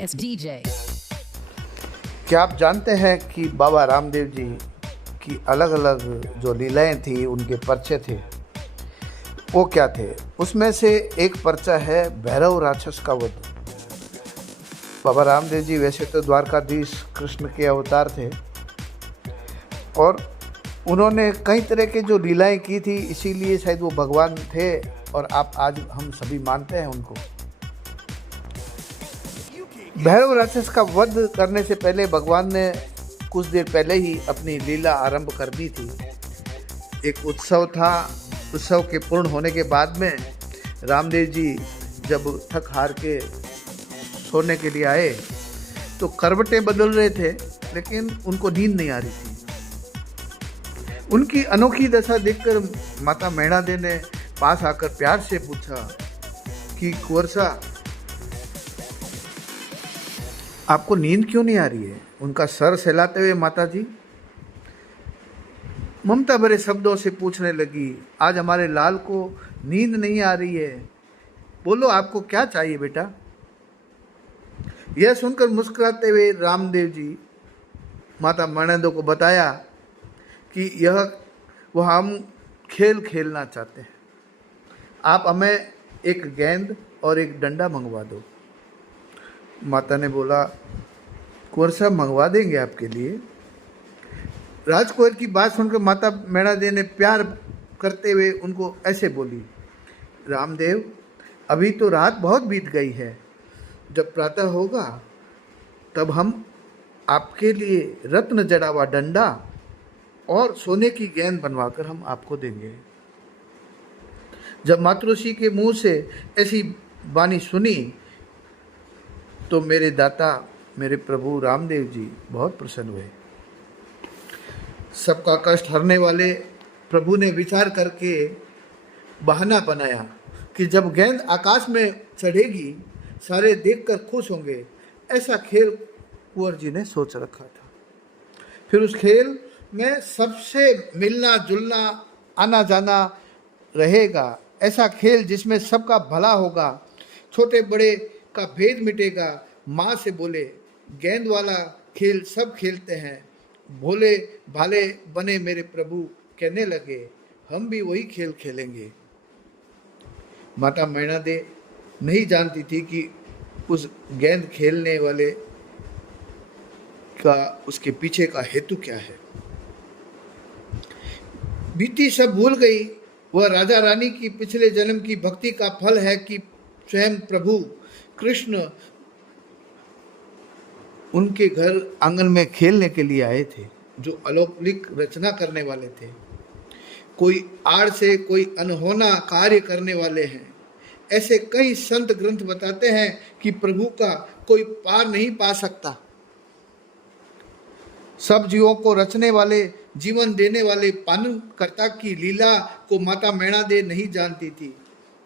dance DJ. क्या आप जानते हैं कि बाबा रामदेव जी की अलग अलग जो लीलाएं थी, उनके पर्चे थे, वो क्या थे? उसमें से एक पर्चा है भैरव राक्षस का वध। बाबा रामदेव जी वैसे तो द्वारकाधीश कृष्ण के अवतार थे और उन्होंने कई तरह के जो लीलाएं की थी, इसीलिए शायद वो भगवान थे और आप आज हम सभी मानते हैं उनको। भैरव राक्षस का वध करने से पहले भगवान ने कुछ देर पहले ही अपनी लीला आरंभ कर दी थी। एक उत्सव था। उत्सव के पूर्ण होने के बाद में रामदेव जी जब थक हार के सोने के लिए आए तो करवटें बदल रहे थे, लेकिन उनको नींद नहीं आ रही थी। उनकी अनोखी दशा देखकर माता मैणा दे ने पास आकर प्यार से पूछा कि कुंवर सा, आपको नींद क्यों नहीं आ रही है? उनका सर सहलाते हुए माता जी ममता भरे शब्दों से पूछने लगी, आज हमारे लाल को नींद नहीं आ रही है, बोलो आपको क्या चाहिए बेटा? यह सुनकर मुस्कुराते हुए रामदेव जी माता मैणा को बताया कि वह हम खेल खेलना चाहते हैं, आप हमें एक गेंद और एक डंडा मंगवा दो। माता ने बोला, कुंवर साहब मंगवा देंगे आपके लिए। राजकुंवर की बात सुनकर माता मैणा दे ने प्यार करते हुए उनको ऐसे बोली, रामदेव अभी तो रात बहुत बीत गई है, जब प्रातः होगा तब हम आपके लिए रत्न जड़ा हुआ डंडा और सोने की गेंद बनवाकर हम आपको देंगे। जब मातृषि के मुंह से ऐसी वाणी सुनी तो मेरे दाता, मेरे प्रभु रामदेव जी बहुत प्रसन्न हुए। सबका कष्ट हरने वाले प्रभु ने विचार करके बहाना बनाया कि जब गेंद आकाश में चढ़ेगी सारे देखकर खुश होंगे। ऐसा खेल कुंवर जी ने सोच रखा था। फिर उस खेल में सबसे मिलना जुलना आना जाना रहेगा। ऐसा खेल जिसमें सबका भला होगा, छोटे बड़े का भेद मिटेगा। माँ से बोले, गेंद वाला खेल सब खेलते हैं, भोले भाले बने मेरे प्रभु कहने लगे, हम भी वही खेल खेलेंगे। माता मैणा दे नहीं जानती थी कि उस गेंद खेलने वाले का उसके पीछे का हेतु क्या है। बीती सब भूल गई। वह राजा रानी की पिछले जन्म की भक्ति का फल है कि स्वयं प्रभु कृष्ण उनके घर आंगन में खेलने के लिए आए थे, जो अलौकिक रचना करने वाले थे। कोई आड़ से कोई अनहोना कार्य करने वाले हैं। ऐसे कई संत ग्रंथ बताते हैं कि प्रभु का कोई पार नहीं पा सकता। सब जीवों को रचने वाले, जीवन देने वाले पालनकर्ता की लीला को माता मैणा दे नहीं जानती थी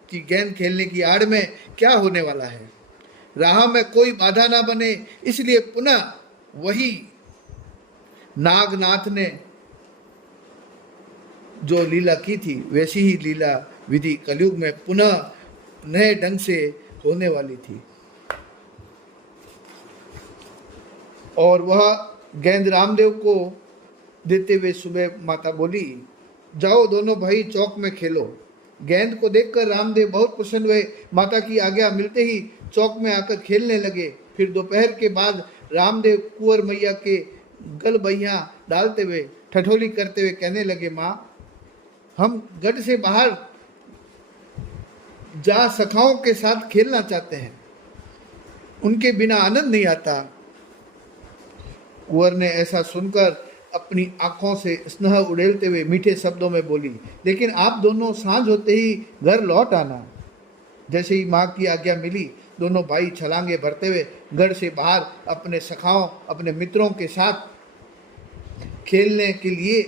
कि गेंद खेलने की आड़ में क्या होने वाला है। राह में कोई बाधा ना बने, इसलिए पुनः वही नागनाथ ने जो लीला की थी, वैसी ही लीला विधि कलयुग में पुनः नए ढंग से होने वाली थी। और वह गेंद रामदेव को देते हुए सुबह माता बोली, जाओ दोनों भाई चौक में खेलो। गेंद को देखकर रामदेव बहुत प्रसन्न हुए। माता की आज्ञा मिलते ही चौक में आकर खेलने लगे। फिर दोपहर के बाद रामदेव कुंवर मैया के गल बहिया डालते हुए ठठोली करते हुए कहने लगे, माँ हम गढ़ से बाहर जा सखाओं के साथ खेलना चाहते हैं, उनके बिना आनंद नहीं आता। कुंवर ने ऐसा सुनकर अपनी आंखों से स्नेह उड़ेलते हुए मीठे शब्दों में बोली, लेकिन आप दोनों सांझ होते ही घर लौट आना। जैसे ही माँ की आज्ञा मिली, दोनों भाई छलांगे भरते हुए घर से बाहर अपने सखाओं, अपने मित्रों के साथ खेलने के लिए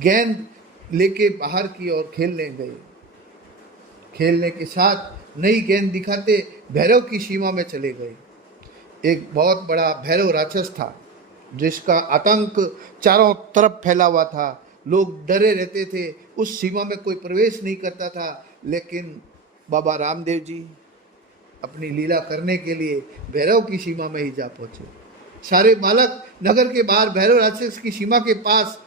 गेंद लेके बाहर की ओर खेलने गए। खेलने के साथ नई गेंद दिखाते भैरव की सीमा में चले गए। एक बहुत बड़ा भैरव राक्षस था, जिसका आतंक चारों तरफ फैला हुआ था। लोग डरे रहते थे, उस सीमा में कोई प्रवेश नहीं करता था। लेकिन बाबा रामदेव जी अपनी लीला करने के लिए भैरव की सीमा में ही जा पहुंचे। सारे बालक नगर के बाहर भैरव राक्षस की सीमा के पास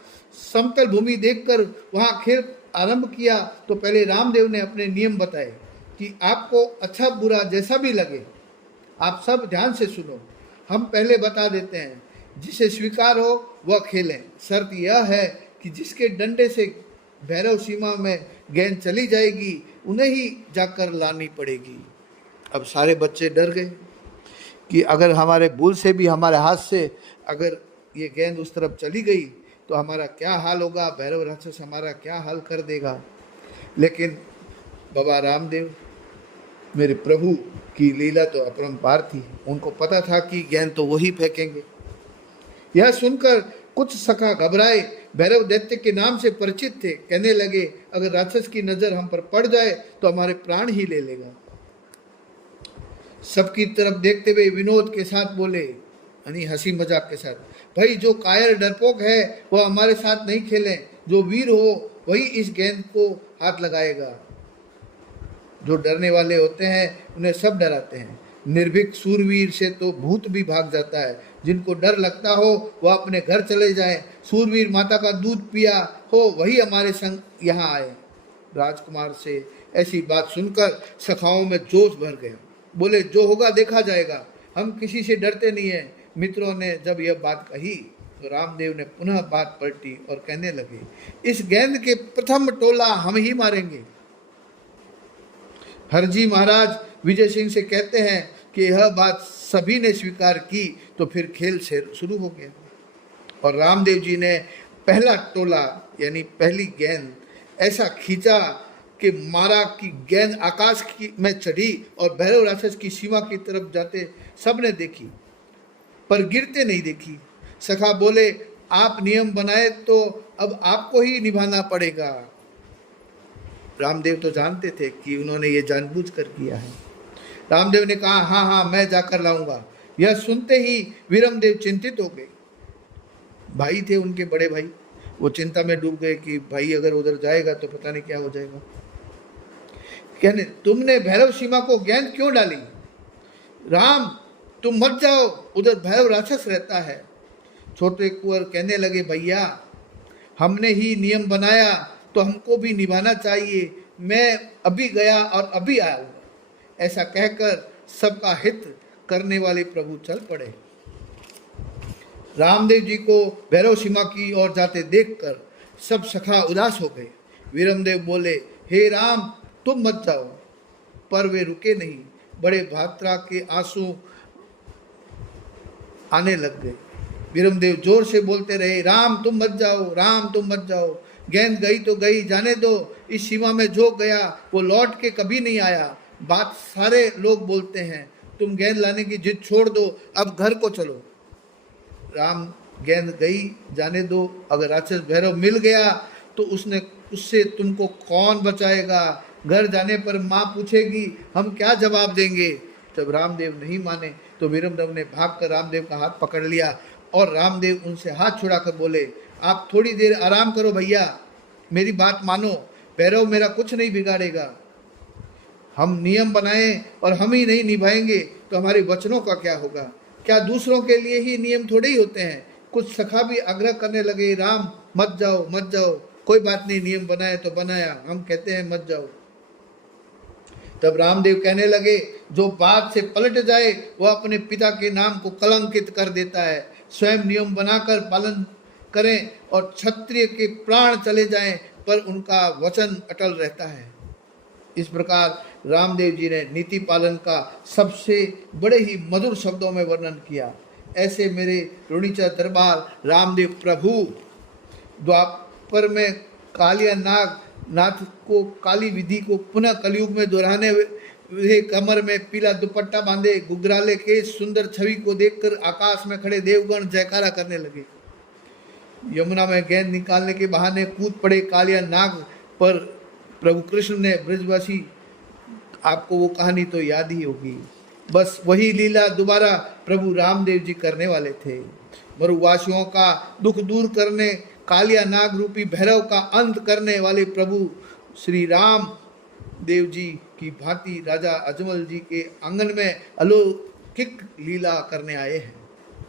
समतल भूमि देखकर वहां खेल आरंभ किया। तो पहले रामदेव ने अपने नियम बताए कि आपको अच्छा बुरा जैसा भी लगे, आप सब ध्यान से सुनो। हम पहले बता देते हैं, जिसे स्वीकार हो वह खेलें। शर्त यह है कि जिसके डंडे से भैरव सीमा में गेंद चली जाएगी उन्हें ही जाकर लानी पड़ेगी। अब सारे बच्चे डर गए कि अगर हमारे भूल से भी, हमारे हाथ से अगर ये गेंद उस तरफ चली गई तो हमारा क्या हाल होगा, भैरव राक्षस हमारा क्या हाल कर देगा। लेकिन बाबा रामदेव मेरे प्रभु की लीला तो अपरंपार थी, उनको पता था कि गेंद तो वही फेंकेंगे। यह सुनकर कुछ सखा घबराए, भैरव दैत्य के नाम से परिचित थे। कहने लगे, अगर राक्षस की नजर हम पर पड़ जाए तो हमारे प्राण ही ले लेगा। सबकी तरफ देखते हुए विनोद के साथ बोले, यानी हंसी मजाक के साथ, भाई जो कायर डरपोक है वह हमारे साथ नहीं खेले, जो वीर हो वही इस गेंद को हाथ लगाएगा। जो डरने वाले होते हैं उन्हें सब डराते हैं, निर्भीक सूरवीर से तो भूत भी भाग जाता है। जिनको डर लगता हो वह अपने घर चले जाएं। सूरवीर माता का दूध पिया हो वही हमारे संग यहाँ आए। राजकुमार से ऐसी बात सुनकर सखाओं में जोश भर गया। बोले, जो होगा देखा जाएगा, हम किसी से डरते नहीं हैं। मित्रों ने जब यह बात कही तो रामदेव ने पुनः बात पलटी और कहने लगे, इस गेंद के प्रथम टोला हम ही मारेंगे। हरजी महाराज विजय सिंह से कहते हैं कि यह बात सभी ने स्वीकार की तो फिर खेल से शुरू हो गया और रामदेव जी ने पहला टोला यानी पहली गेंद ऐसा खींचा कि मारा कि गेंद आकाश की में चढ़ी और भैरव राक्षस की सीमा की तरफ जाते सबने देखी पर गिरते नहीं देखी। सखा बोले, आप नियम बनाए तो अब आपको ही निभाना पड़ेगा। रामदेव तो जानते थे कि उन्होंने ये जानबूझकर किया है। रामदेव ने कहा, हाँ हाँ मैं जाकर लाऊंगा। यह सुनते ही वीरमदेव चिंतित हो गए। भाई थे उनके बड़े भाई, वो चिंता में डूब गए कि भाई अगर उधर जाएगा तो पता नहीं क्या हो जाएगा। कहने, तुमने भैरव सीमा को गेंद क्यों डाली? राम तुम मत जाओ, उधर भैरव राक्षस रहता है। छोटे कुंवर कहने लगे, भैया हमने ही नियम बनाया तो हमको भी निभाना चाहिए। मैं अभी गया और अभी आया। ऐसा कहकर सबका हित करने वाले प्रभु चल पड़े। रामदेव जी को भैरव सीमा की ओर जाते देखकर सब सखा उदास हो गए। वीरमदेव बोले, हे राम तुम मत जाओ, पर वे रुके नहीं। बड़े भात्रा के आंसू आने लग गए। वीरमदेव जोर से बोलते रहे, राम तुम मत जाओ, राम तुम मत जाओ। गेंद गई तो गई, जाने दो। इस सीमा में जो गया वो लौट के कभी नहीं आया। बात सारे लोग बोलते हैं, तुम गेंद लाने की जिद छोड़ दो, अब घर को चलो। राम गेंद गई, जाने दो। अगर राक्षस भैरव मिल गया तो उससे तुमको कौन बचाएगा? घर जाने पर माँ पूछेगी, हम क्या जवाब देंगे? जब रामदेव नहीं माने तो वीरमदेव ने भागकर रामदेव का हाथ पकड़ लिया और रामदेव उनसे हाथ छुड़ाकर बोले, आप थोड़ी देर आराम करो भैया, मेरी बात मानो, भैरव मेरा कुछ नहीं बिगाड़ेगा। हम नियम बनाएं और हम ही नहीं निभाएंगे तो हमारे वचनों का क्या होगा? क्या दूसरों के लिए ही नियम थोड़े ही होते हैं? कुछ सखा भी आग्रह करने लगे, राम मत जाओ मत जाओ, कोई बात नहीं, नियम बनाया तो बनाया, हम कहते हैं मत जाओ। तब रामदेव कहने लगे, जो बात से पलट जाए वह अपने पिता के नाम को कलंकित कर देता है। स्वयं नियम बनाकर पालन करें और क्षत्रिय के प्राण चले जाएं पर उनका वचन अटल रहता है। इस प्रकार रामदेव जी ने नीति पालन का सबसे बड़े ही मधुर शब्दों में वर्णन किया। ऐसे मेरे रुणिचा दरबार रामदेव प्रभु द्वापर में कालिया नाथ को काली विधि को पुनः कलयुग में दोहराने वे कमर में पीला दुपट्टा बांधे गुगराले के सुंदर छवि को देखकर आकाश में खड़े देवगण जयकारा करने लगे। यमुना में गेंद निकालने के बहाने कूद पड़े कालिया नाग पर प्रभु कृष्ण ने ब्रजवासी, आपको वो कहानी तो याद ही होगी। बस वही लीला दोबारा प्रभु रामदेव जी करने वाले थे। मरुवासियों का दुख दूर करने, कालिया नाग रूपी भैरव का अंत करने वाले प्रभु श्री राम देव जी की भांति राजा अजमल जी के आंगन में अलौकिक लीला करने आए हैं।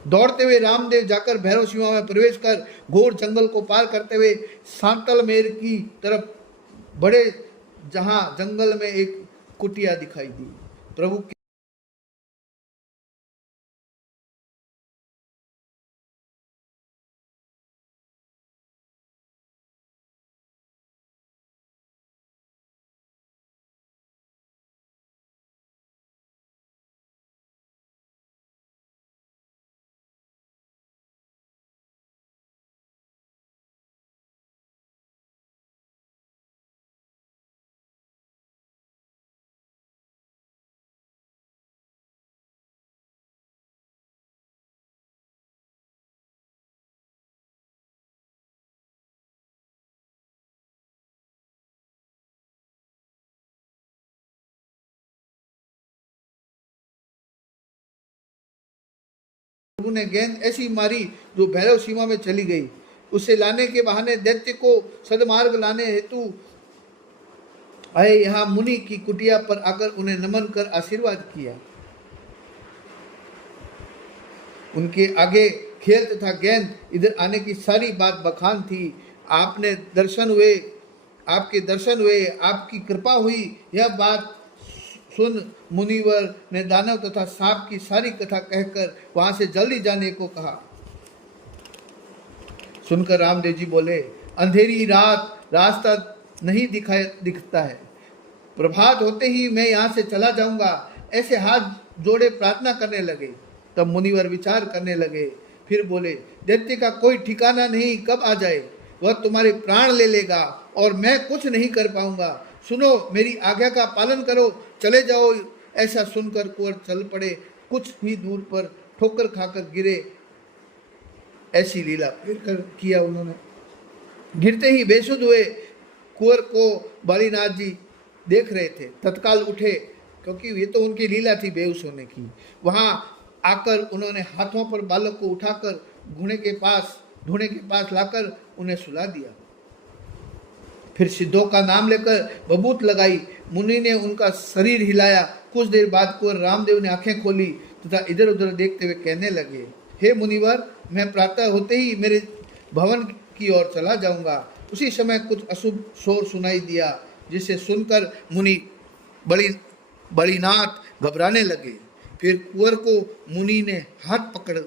दौड़ते हुए रामदेव जाकर भैरव सीमा में प्रवेश कर घोर जंगल को पार करते हुए सांतलमेर की तरफ बढ़े, जहां जंगल में एक कुटिया दिखाई दी। प्रभु की प्रभु ने गेंद ऐसी मारी जो भैरव सीमा में चली गई। उसे लाने के बहाने दैत्य को सदमार्ग लाने हेतु आए यहाँ मुनि की कुटिया पर आकर उन्हें नमन कर आशीर्वाद किया। उनके आगे खेल तथा गेंद इधर आने की सारी बात बखान थी। आपके दर्शन हुए, आपकी कृपा हुई, यह बात सुन मुनिवर ने दानव तथा सांप की सारी कथा कहकर वहां से जल्दी जाने को कहा। सुनकर रामदेव जी बोले, अंधेरी रात, रास्ता नहीं दिखता है, प्रभात होते ही मैं यहाँ से चला जाऊंगा। ऐसे हाथ जोड़े प्रार्थना करने लगे। तब मुनिवर विचार करने लगे, फिर बोले, दैत्य का कोई ठिकाना नहीं, कब आ जाए, वह तुम्हारे प्राण ले लेगा और मैं कुछ नहीं कर पाऊंगा। सुनो, मेरी आज्ञा का पालन करो, चले जाओ। ऐसा सुनकर कुंवर चल पड़े। कुछ ही दूर पर ठोकर खाकर गिरे। ऐसी लीला फिर कर किया उन्होंने। गिरते ही बेसुध हुए। कुंवर को बालीनाथ जी देख रहे थे, तत्काल उठे, क्योंकि ये तो उनकी लीला थी बेहोश होने की। वहां आकर उन्होंने हाथों पर बालक को उठाकर ढूंढे के पास लाकर उन्हें सुला दिया। फिर सिद्धों का नाम लेकर बबूत लगाई। मुनि ने उनका शरीर हिलाया। कुछ देर बाद कुंवर रामदेव ने आंखें खोली तथा इधर उधर देखते हुए कहने लगे, हे मुनिवर, मैं प्रातः होते ही मेरे भवन की ओर चला जाऊंगा। उसी समय कुछ अशुभ शोर सुनाई दिया, जिसे सुनकर मुनि बलिनाथ घबराने लगे। फिर कुंवर को मुनि ने हाथ पकड़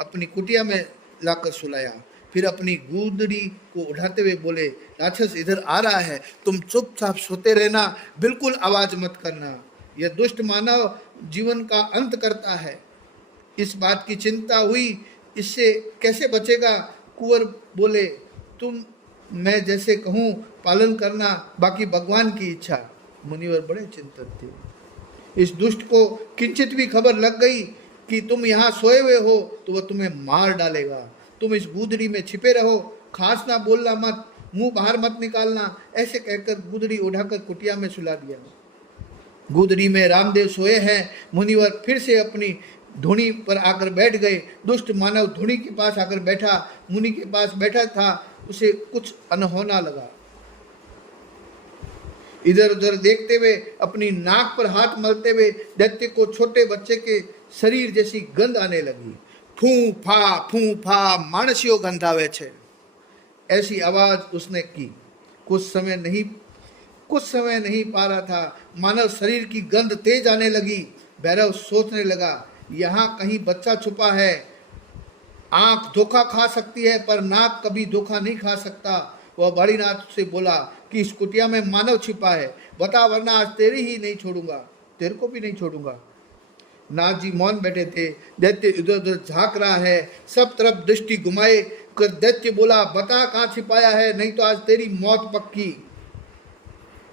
अपनी कुटिया में लाकर सुलाया। फिर अपनी गूंदड़ी को उठाते हुए बोले, राक्षस इधर आ रहा है, तुम चुपचाप सोते रहना, बिल्कुल आवाज मत करना। यह दुष्ट मानव जीवन का अंत करता है। इस बात की चिंता हुई, इससे कैसे बचेगा। कुंवर बोले, तुम मैं जैसे कहूँ पालन करना, बाकी भगवान की इच्छा। मुनिवर बड़े चिंतित थे। इस दुष्ट को किंचित भी खबर लग गई कि तुम यहाँ सोए हुए हो तो वह तुम्हें मार डालेगा। तुम इस गूदड़ी में छिपे रहो, खास ना बोलना मत, मुंह बाहर मत निकालना। ऐसे कहकर गूदड़ी उठाकर कुटिया में सुला दिया। गूदड़ी में रामदेव सोए हैं। मुनिवर फिर से अपनी धुनी पर आकर बैठ गए। दुष्ट मानव धुनी के पास आकर बैठा। मुनि के पास बैठा था, उसे कुछ अनहोना लगा। इधर उधर देखते हुए, अपनी नाक पर हाथ मलते हुए दैत्य को छोटे बच्चे के शरीर जैसी गंध आने लगी। फूं फा मानसियो गंध आवे छे, ऐसी आवाज उसने की। कुछ समय नहीं पा रहा था, मानव शरीर की गंध तेज आने लगी। भैरव सोचने लगा, यहाँ कहीं बच्चा छुपा है। आंख धोखा खा सकती है पर नाक कभी धोखा नहीं खा सकता। वह बालीनाथ से बोला कि इस कुटिया में मानव छिपा है, बता, वरना आज तेरे को भी नहीं छोड़ूंगा। नाथ जी मौन बैठे थे। दैत्य इधर उधर झांक रहा है, सब तरफ दृष्टि घुमाए कर दैत्य बोला, बता कहाँ छिपाया है, नहीं तो आज तेरी मौत पक्की।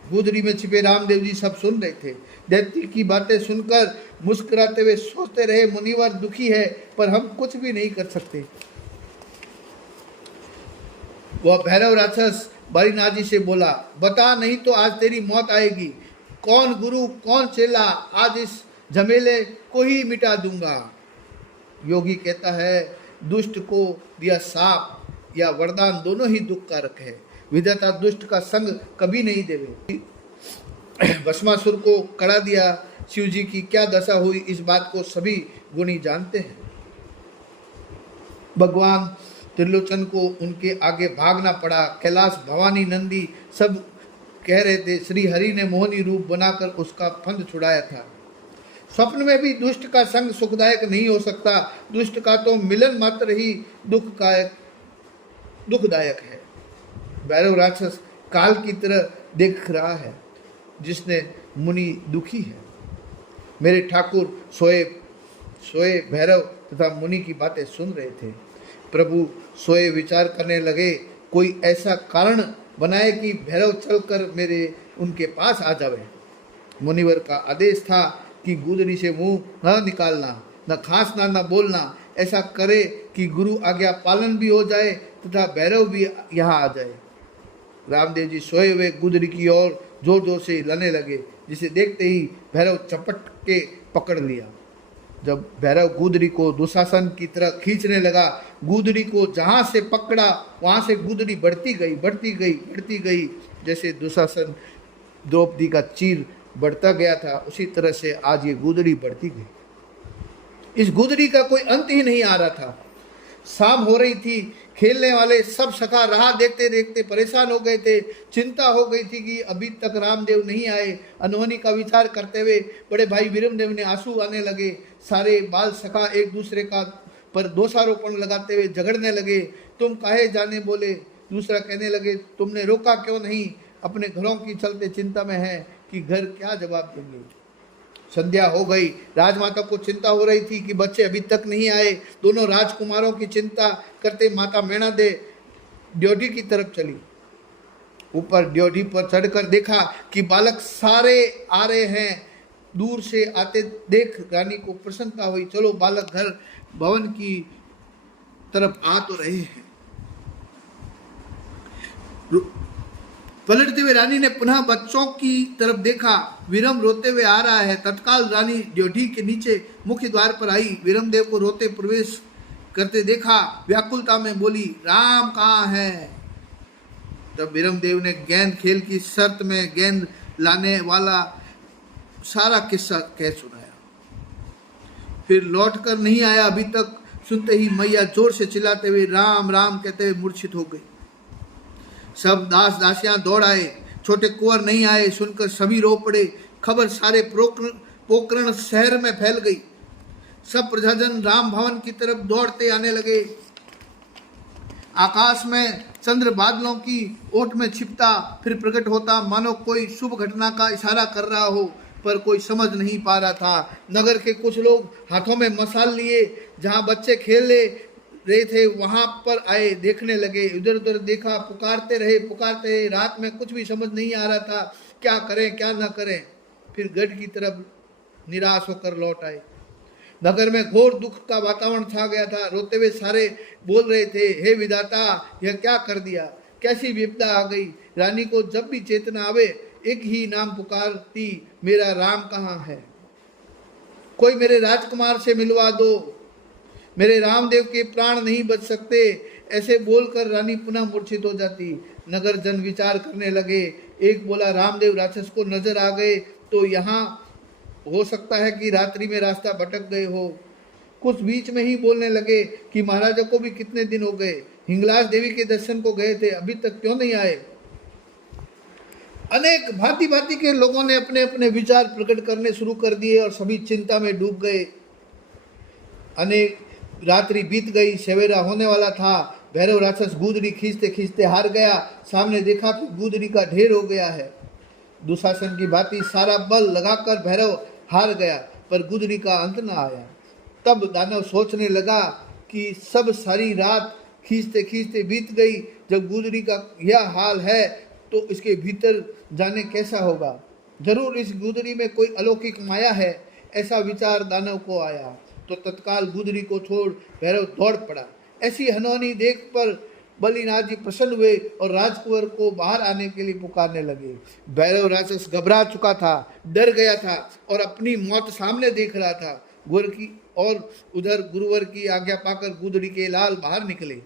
गूदड़ी में छिपे रामदेव जी सब सुन रहे थे। दैत्य की बातें सुनकर मुस्कुराते हुए सोचते रहे, मुनिवर दुखी है पर हम कुछ भी नहीं कर सकते। वह भैरव राक्षस बालीनाथ जी से बोला, बता, नहीं तो आज तेरी मौत आएगी। कौन गुरु कौन चेला, आज इस झमेले को ही मिटा दूंगा। योगी कहता है, दुष्ट को दिया साप या वरदान दोनों ही दुख कारक है। विधाता दुष्ट का संग कभी नहीं देवे। भस्मासुर को कड़ा दिया। शिव जी की क्या दशा हुई इस बात को सभी गुणी जानते हैं। भगवान त्रिलोचन को उनके आगे भागना पड़ा। कैलाश, भवानी, नंदी सब कह रहे थे। श्री हरि ने मोहनी रूप बनाकर उसका फंद छुड़ाया था। स्वप्न में भी दुष्ट का संग सुखदायक नहीं हो सकता। दुष्ट का तो मिलन मात्र ही दुखदायक है। भैरव राक्षस काल की तरह देख रहा है जिसने मुनि दुखी है। मेरे ठाकुर सोए भैरव तथा मुनि की बातें सुन रहे थे। प्रभु सोए विचार करने लगे, कोई ऐसा कारण बनाए कि भैरव चलकर मेरे उनके पास आ जावे। मुनिवर का आदेश था कि गुदड़ी से मुंह न निकालना, न खांसना, न बोलना। ऐसा करे कि गुरु आज्ञा पालन भी हो जाए तथा भैरव भी यहाँ आ जाए। रामदेव जी सोए हुए गुदड़ी की ओर जोर जोर से हिलाने लगे, जिसे देखते ही भैरव चपट के पकड़ लिया। जब भैरव गुदड़ी को दुशासन की तरह खींचने लगा, गुदड़ी को जहाँ से पकड़ा वहाँ से गुदड़ी बढ़ती गई। जैसे दुशासन द्रौपदी का चीर बढ़ता गया था, उसी तरह से आज ये गुदड़ी बढ़ती गई। इस गुदड़ी का कोई अंत ही नहीं आ रहा था। शाम हो रही थी। खेलने वाले सब सखा राह देखते देखते परेशान हो गए थे। चिंता हो गई थी कि अभी तक रामदेव नहीं आए। अनहोनी का विचार करते हुए बड़े भाई वीरमदेव ने आंसू आने लगे। सारे बाल सखा एक दूसरे का पर दोषारोपण लगाते हुए झगड़ने लगे। तुम काहे जाने बोले। दूसरा कहने लगे, तुमने रोका क्यों नहीं। अपने घरों की चलते चिंता में है कि घर क्या जवाब देंगे। संध्या हो गई। राजमाता को चिंता हो रही थी कि बच्चे अभी तक नहीं आए। दोनों राजकुमारों की चिंता करते माता मैना दे ड्योढ़ी की तरफ चली। ऊपर ड्योढ़ी पर चढ़कर देखा कि बालक सारे आ रहे हैं। दूर से आते देख रानी को प्रसन्नता हुई। चलो, बालक घर भवन की तरफ आ तो रहे हैं। पलटते हुए रानी ने पुनः बच्चों की तरफ देखा। वीरम रोते हुए आ रहा है। तत्काल रानी ड्योढ़ी के नीचे मुख्य द्वार पर आई। वीरमदेव को रोते प्रवेश करते देखा। व्याकुलता में बोली, राम कहाँ है। तब वीरमदेव ने गेंद खेल की शर्त में गेंद लाने वाला सारा किस्सा कह सुनाया। फिर लौट कर नहीं आया अभी तक। सुनते ही मैया जोर से चिल्लाते हुए राम राम कहते हुए मूर्छित हो गई। सब दास दासियां दौड़ आए। छोटे कुंवर नहीं आए सुनकर सभी रो पड़े। खबर सारे पोकरण शहर में फैल गई। सब प्रजाजन राम भवन की तरफ दौड़ते आने लगे। आकाश में चंद्र बादलों की ओट में छिपता फिर प्रकट होता, मानो कोई शुभ घटना का इशारा कर रहा हो, पर कोई समझ नहीं पा रहा था। नगर के कुछ लोग हाथों में मशाल लिए जहां बच्चे खेल रहे थे वहां पर आए। देखने लगे, इधर उधर देखा, पुकारते रहे। रात में कुछ भी समझ नहीं आ रहा था, क्या करें क्या ना करें। फिर गढ़ की तरफ निराश होकर लौट आए। नगर में घोर दुख का वातावरण छा गया था। रोते हुए सारे बोल रहे थे, हे विधाता, यह क्या कर दिया, कैसी विपदा आ गई। रानी को जब भी चेतना आवे एक ही नाम पुकारती, मेरा राम कहाँ है। कोई मेरे राजकुमार से मिलवा दो, मेरे रामदेव के प्राण नहीं बच सकते। ऐसे बोलकर रानी पुनः मूर्छित हो जाती। नगर जन विचार करने लगे। एक बोला, रामदेव राक्षस को नजर आ गए तो यहाँ हो सकता है कि रात्रि में रास्ता भटक गए हो। कुछ बीच में ही बोलने लगे कि महाराजा को भी कितने दिन हो गए, हिंगलाज देवी के दर्शन को गए थे, अभी तक क्यों नहीं आए। अनेक भांति भांति के लोगों ने अपने अपने विचार प्रकट करने शुरू कर दिए और सभी चिंता में डूब गए। अनेक रात्रि बीत गई, सवेरा होने वाला था। भैरव राक्षस गुदड़ी खींचते खींचते हार गया। सामने देखा कि गुदड़ी का ढेर हो गया है। दुशासन की भांति सारा बल लगाकर भैरव हार गया, पर गुदड़ी का अंत न आया। तब दानव सोचने लगा कि सब सारी रात खींचते खींचते बीत गई। जब गुदड़ी का यह हाल है तो इसके भीतर जाने कैसा होगा। जरूर इस गुदड़ी में कोई अलौकिक माया है, ऐसा विचार दानव को आया। तो तत्काल गुदड़ी को छोड़ भैरव दौड़ पड़ा। ऐसी अनहोनी देख पर बलिनाथ जी प्रसन्न हुए और राजकुंवर को बाहर आने के लिए पुकारने लगे। भैरव राक्षस घबरा चुका था, डर गया था और अपनी मौत सामने देख रहा था। गुरु की और उधर गुरुवर की आज्ञा पाकर गुदड़ी के लाल बाहर निकले।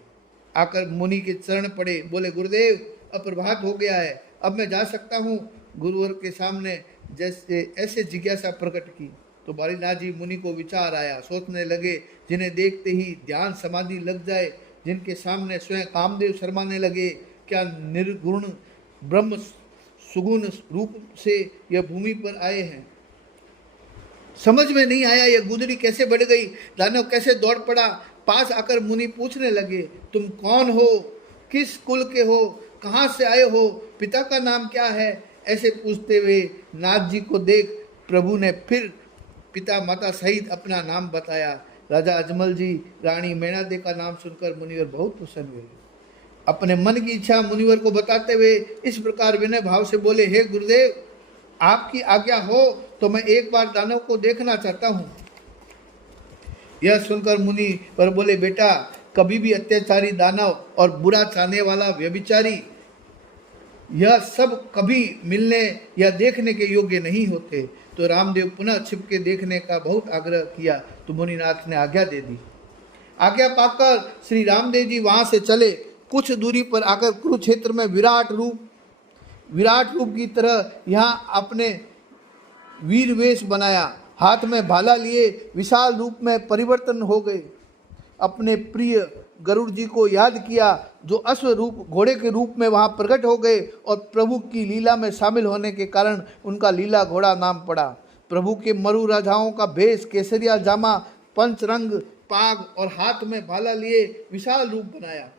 आकर मुनि के चरण पड़े, बोले, गुरुदेव अब प्रभात हो गया है, अब मैं जा सकता हूँ। गुरुवर के सामने जैसे ऐसे जिज्ञासा प्रकट की तो बालीनाथ जी मुनि को विचार आया। सोचने लगे, जिन्हें देखते ही ध्यान समाधि लग जाए, जिनके सामने स्वयं कामदेव शर्माने लगे, क्या निर्गुण ब्रह्म सुगुण रूप से यह भूमि पर आए हैं। समझ में नहीं आया यह गुदड़ी कैसे बढ़ गई, दानव कैसे दौड़ पड़ा। पास आकर मुनि पूछने लगे, तुम कौन हो, किस कुल के हो, कहाँ से आए हो, पिता का नाम क्या है। ऐसे पूछते हुए नाथ जी को देख प्रभु ने फिर पिता माता सहित अपना नाम बताया। राजा अजमल जी, रानी मैनादे का नाम सुनकर मुनिवर बहुत प्रसन्न हुए। अपने मन की इच्छा मुनिवर को बताते हुए इस प्रकार विनय भाव से बोले, हे गुरुदेव, आपकी आज्ञा हो तो मैं एक बार दानव को देखना चाहता हूँ। यह सुनकर मुनि पर बोले, बेटा, कभी भी अत्याचारी दानव और बुरा चाहने वाला व्यभिचारी, यह सब कभी मिलने या देखने के योग्य नहीं होते। तो रामदेव पुनः छिपके देखने का बहुत आग्रह किया तो मुनिनाथ ने आज्ञा दे दी। आज्ञा पाकर श्री रामदेव जी वहां से चले। कुछ दूरी पर आकर कुरुक्षेत्र में विराट रूप की तरह यहाँ अपने वीर वेश बनाया। हाथ में भाला लिए विशाल रूप में परिवर्तन हो गए। अपने प्रिय गरुड़ जी को याद किया, जो अश्व रूप घोड़े के रूप में वहां प्रकट हो गए और प्रभु की लीला में शामिल होने के कारण उनका लीला घोड़ा नाम पड़ा। प्रभु के मरु राजाओं का भेष, केसरिया जामा, पंचरंग पाग और हाथ में भाला लिए विशाल रूप बनाया।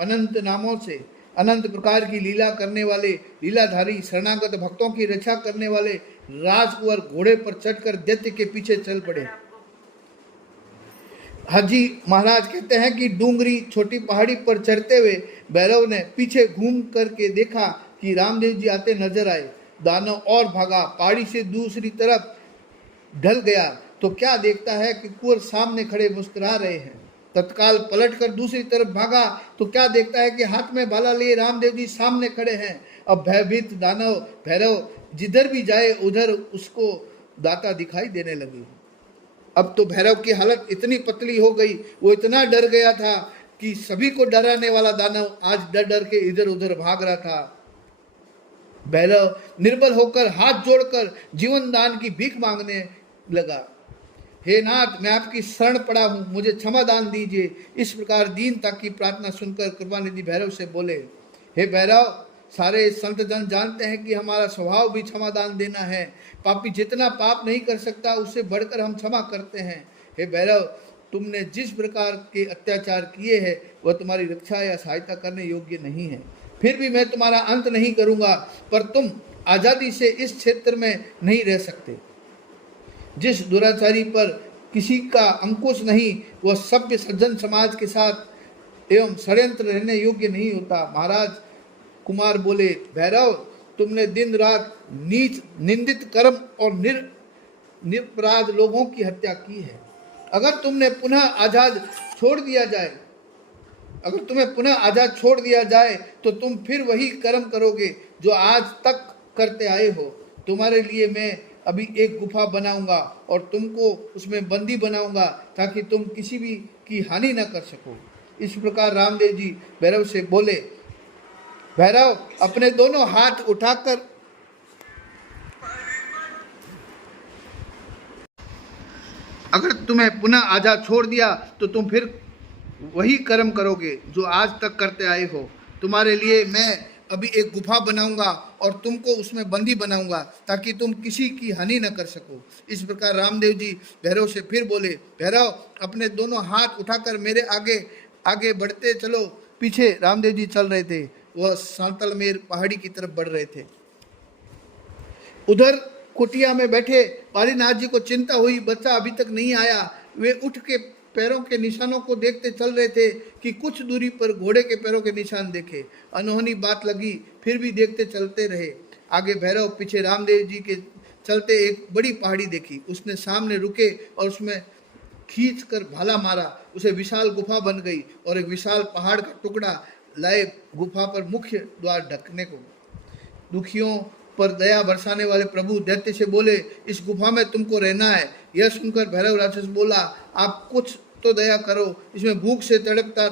अनंत नामों से अनंत प्रकार की लीला करने वाले लीलाधारी, शरणागत भक्तों की रक्षा करने वाले राजकुंवर घोड़े पर चढ़कर दैत्य के पीछे चल पड़े। हाजी महाराज कहते हैं कि डूंगरी छोटी पहाड़ी पर चढ़ते हुए भैरव ने पीछे घूम करके देखा कि रामदेव जी आते नजर आए। दानव और भागा, पहाड़ी से दूसरी तरफ ढल गया तो क्या देखता है कि कुंवर सामने खड़े मुस्कुरा रहे हैं। तत्काल पलटकर दूसरी तरफ भागा तो क्या देखता है कि हाथ में भाला लिए रामदेव जी सामने खड़े हैं। अब भयभीत दानव भैरव जिधर भी जाए उधर उसको दाता दिखाई देने लगी। अब तो भैरव की हालत इतनी पतली हो गई, वो इतना डर गया था कि सभी को डराने वाला दानव आज डर डर के इधर उधर भाग रहा था। भैरव निर्बल होकर हाथ जोड़कर जीवन दान की भीख मांगने लगा। हे नाथ, मैं आपकी शरण पड़ा हूँ, मुझे क्षमा दान दीजिए। इस प्रकार दीनता की प्रार्थना सुनकर कृपानिधि भैरव से बोले, हे भैरव, सारे संत जन जानते हैं कि हमारा स्वभाव भी क्षमा दान देना है। पापी जितना पाप नहीं कर सकता उससे बढ़कर हम क्षमा करते हैं। हे भैरव, तुमने जिस प्रकार के अत्याचार किए हैं वह तुम्हारी रक्षा या सहायता करने योग्य नहीं है। फिर भी मैं तुम्हारा अंत नहीं करूँगा, पर तुम आज़ादी से इस क्षेत्र में नहीं रह सकते। जिस दुराचारी पर किसी का अंकुश नहीं, वह सभ्य सज्जन समाज के साथ एवं षड्यंत्र रहने योग्य नहीं होता। महाराज कुमार बोले, भैरव, तुमने दिन रात नीच निंदित कर्म और निरपराध लोगों की हत्या की है। अगर तुम्हें पुनः आजाद छोड़ दिया जाए तो तुम फिर वही कर्म करोगे जो आज तक करते आए हो। तुम्हारे लिए मैं अभी एक गुफा बनाऊंगा और तुमको उसमें बंदी बनाऊंगा ताकि तुम किसी भी की हानि न कर सको। इस प्रकार रामदेव जी भैरव से बोले। भैरव अपने दोनों हाथ उठाकर अगर तुम्हें पुनः आजाद छोड़ दिया तो तुम फिर वही कर्म करोगे जो आज तक करते आए हो। तुम्हारे लिए मैं अभी एक गुफा बनाऊंगा और तुमको उसमें बंदी बनाऊंगा ताकि तुम किसी की हानि न कर सको। इस प्रकार रामदेव जी भैरव से फिर बोले, भैरव अपने दोनों हाथ उठाकर मेरे आगे आगे बढ़ते चलो। पीछे रामदेव जी चल रहे थे, वह सांतलमेर पहाड़ी की तरफ बढ़ रहे थे। उधर कुटिया में बैठे बालीनाथ जी को चिंता हुई, बच्चा अभी तक नहीं आया। वे उठ के पैरों के निशानों को देखते चल रहे थे कि कुछ दूरी पर घोड़े के पैरों के निशान देखे। अनहोनी बात लगी, फिर भी देखते चलते रहे। आगे भैरव, पीछे रामदेव जी के चलते एक बड़ी पहाड़ी देखी। उसने सामने रुके और उसमें खींच कर भाला मारा। उसे विशाल गुफा बन गई और एक विशाल पहाड़ का टुकड़ा लाए गुफा पर मुख्य द्वार ढकने को। दुखियों पर दया बरसाने वाले प्रभु दैत्य से बोले, इस गुफा में तुमको रहना है। यह सुनकर भैरव राक्षस बोला, आप कुछ तो दया करो, इसमें भूख से तड़पता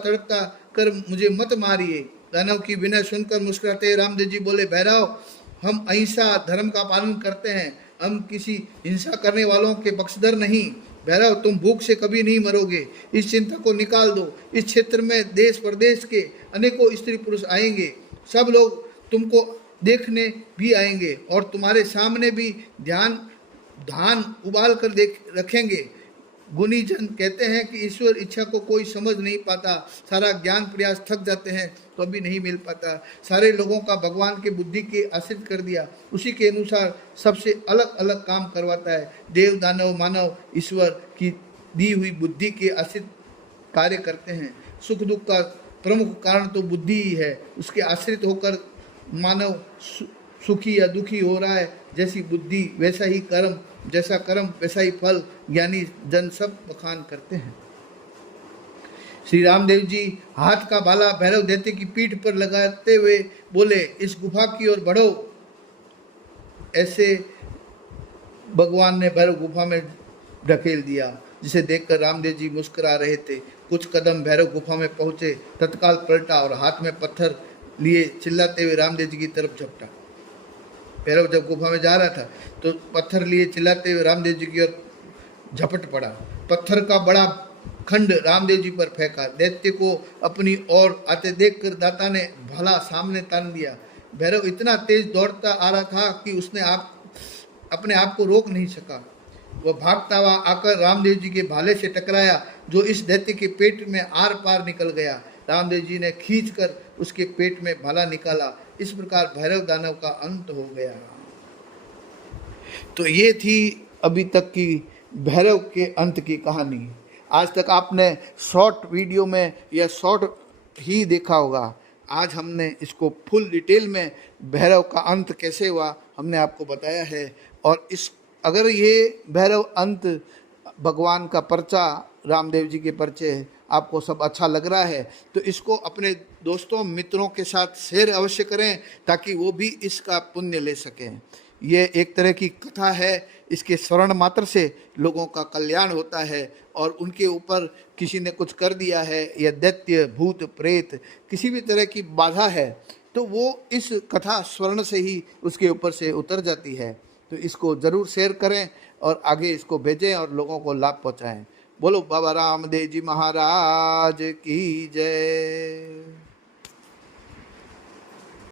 कर मुझे मत मारिए। दानव की विनय सुनकर मुस्कुराते रामदेव जी बोले, भैरव हम अहिंसा धर्म का पालन करते हैं, हम किसी हिंसा करने वालों के पक्षधर नहीं। भैरव, तुम भूख से कभी नहीं मरोगे, इस चिंता को निकाल दो। इस क्षेत्र में देश प्रदेश के अनेकों स्त्री पुरुष आएंगे, सब लोग तुमको देखने भी आएंगे और तुम्हारे सामने भी धान उबाल कर देख रखेंगे। गुनी जन कहते हैं कि ईश्वर इच्छा को कोई समझ नहीं पाता, सारा ज्ञान प्रयास थक जाते हैं तो भी नहीं मिल पाता। सारे लोगों का भगवान के बुद्धि के आश्रित कर दिया, उसी के अनुसार सबसे अलग अलग काम करवाता है। देव दानव मानव ईश्वर की दी हुई बुद्धि के आश्रित कार्य करते हैं। सुख दुख का प्रमुख कारण तो बुद्धि ही है, उसके आश्रित होकर मानव सुखी या दुखी हो रहा है। जैसी बुद्धि वैसा ही कर्म, जैसा कर्म वैसा ही फल, ज्ञानी जन सब बखान करते हैं। श्री रामदेव जी हाथ का भाला भैरव दैत्य की पीठ पर लगाते हुए बोले, इस गुफा की ओर बढ़ो। ऐसे भगवान ने भैरव गुफा में ढकेल दिया, जिसे देखकर रामदेव जी मुस्कुरा रहे थे। कुछ कदम भैरव गुफा में पहुंचे, तत्काल पलटा और हाथ में पत्थर लिए चिल्लाते हुए रामदेव जी की तरफ झपटा। भैरव जब गुफा में जा रहा था तो पत्थर लिए चिल्लाते हुए रामदेव जी की ओर झपट पड़ा। पत्थर का बड़ा खंड रामदेव जी पर फेंका। दैत्य को अपनी ओर आते देखकर दाता ने भाला सामने तान दिया। भैरव इतना तेज दौड़ता आ रहा था कि उसने अपने आप को रोक नहीं सका। वह भागता हुआ आकर रामदेव जी के भाले से टकराया, जो इस दैत्य के पेट में आर पार निकल गया। रामदेव जी ने खींचकर उसके पेट में भाला निकाला। इस प्रकार भैरव दानव का अंत हो गया। तो ये थी अभी तक की भैरव के अंत की कहानी। आज तक आपने शॉर्ट वीडियो में या शॉर्ट ही देखा होगा। आज हमने इसको फुल डिटेल में भैरव का अंत कैसे हुआ हमने आपको बताया है। और अगर ये भैरव अंत भगवान का पर्चा, रामदेव जी के पर्चे आपको सब अच्छा लग रहा है तो इसको अपने दोस्तों मित्रों के साथ शेयर अवश्य करें, ताकि वो भी इसका पुण्य ले सकें। ये एक तरह की कथा है, इसके श्रवण मात्र से लोगों का कल्याण होता है। और उनके ऊपर किसी ने कुछ कर दिया है या दैत्य भूत प्रेत किसी भी तरह की बाधा है तो वो इस कथा स्वर्ण से ही उसके ऊपर से उतर जाती है। तो इसको ज़रूर शेयर करें और आगे इसको भेजें और लोगों को लाभ पहुँचाएँ। बोलो बाबा रामदेव जी महाराज की जय।